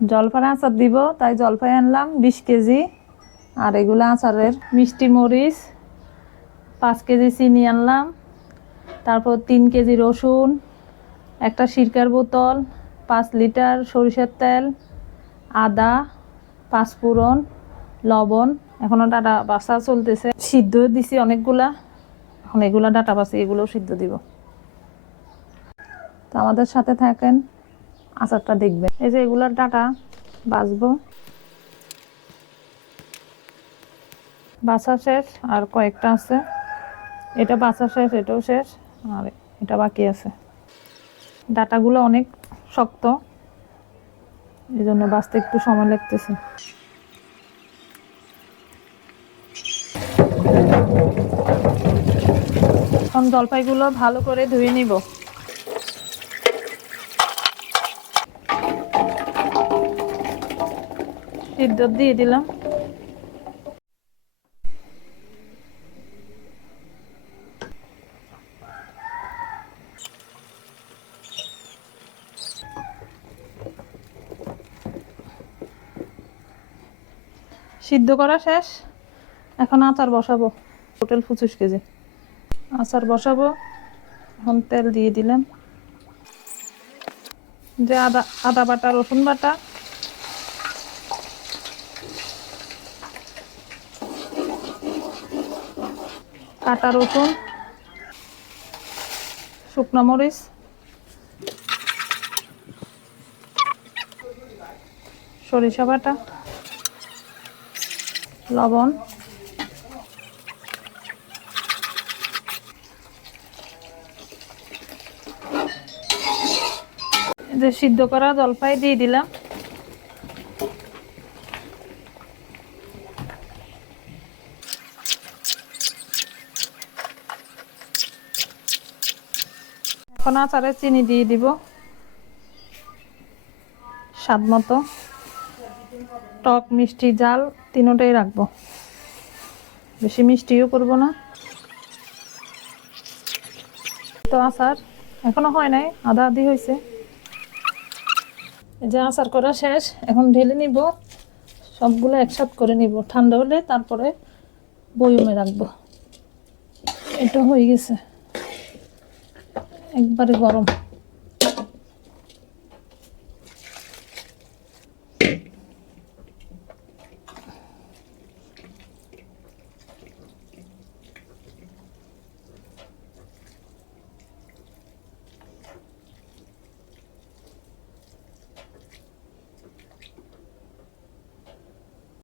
জলফাই আচার দিব, তাই জলফাই আনলাম 20 কেজি। আর এগুলো আচারের মিষ্টি মরিচ 5 কেজি, চিনি আনলাম, তারপর 3 কেজি রসুন, একটা সিরকার বোতল, 5 লিটার সরিষার তেল, আদা, পাঁচফোড়ন, লবণ। এখনো ডাটা বাছা চলতেছে, সিদ্ধ দিছি অনেকগুলা, এখন এগুলা ডাটা বাছি, এগুলো সিদ্ধ দিব। তো আমাদের সাথে থাকেন, আচারটা দেখবেন। এই যে এগুলার ডাটা বাছবো, বাছা শেষ, আর কয়েকটা আছে। এটা বাছা শেষ, এটাও শেষ, আর এটা বাকি আছে। ডাটাগুলো অনেক শক্ত, এই জন্য বাছতে একটু সময় লাগতেছে। এখন জলপাইগুলো ভালো করে ধুয়ে নিব। সিদ্ধ দিয়ে দিলাম। সিদ্ধ করা শেষ, এখন আচার বসাবো। টোটাল 25 কেজি আচার বসাবো। এখন তেল দিয়ে দিলাম, যে আদা বাটা, রসুন বাটা, কাটা রসুন, শুকনো মরিচ, সরিষা বাটা, লবণ, যে সিদ্ধ করা জলপাই দিয়ে দিলাম। এখন আচারে চিনি দিয়ে দিব স্বাদ মতো। টক, মিষ্টি, ঝাল তিনটাই রাখবো, বেশি মিষ্টিও করব না। তো আচার এখনো হয় নাই, আধা আধি হয়েছে। এই যে আচার করা শেষ, এখন ঢেলে নিব। সবগুলো একসাথ করে নিব, ঠান্ডা হলে তারপরে বয়মে রাখবো। এটা হয়ে গেছে, একবারে গরম।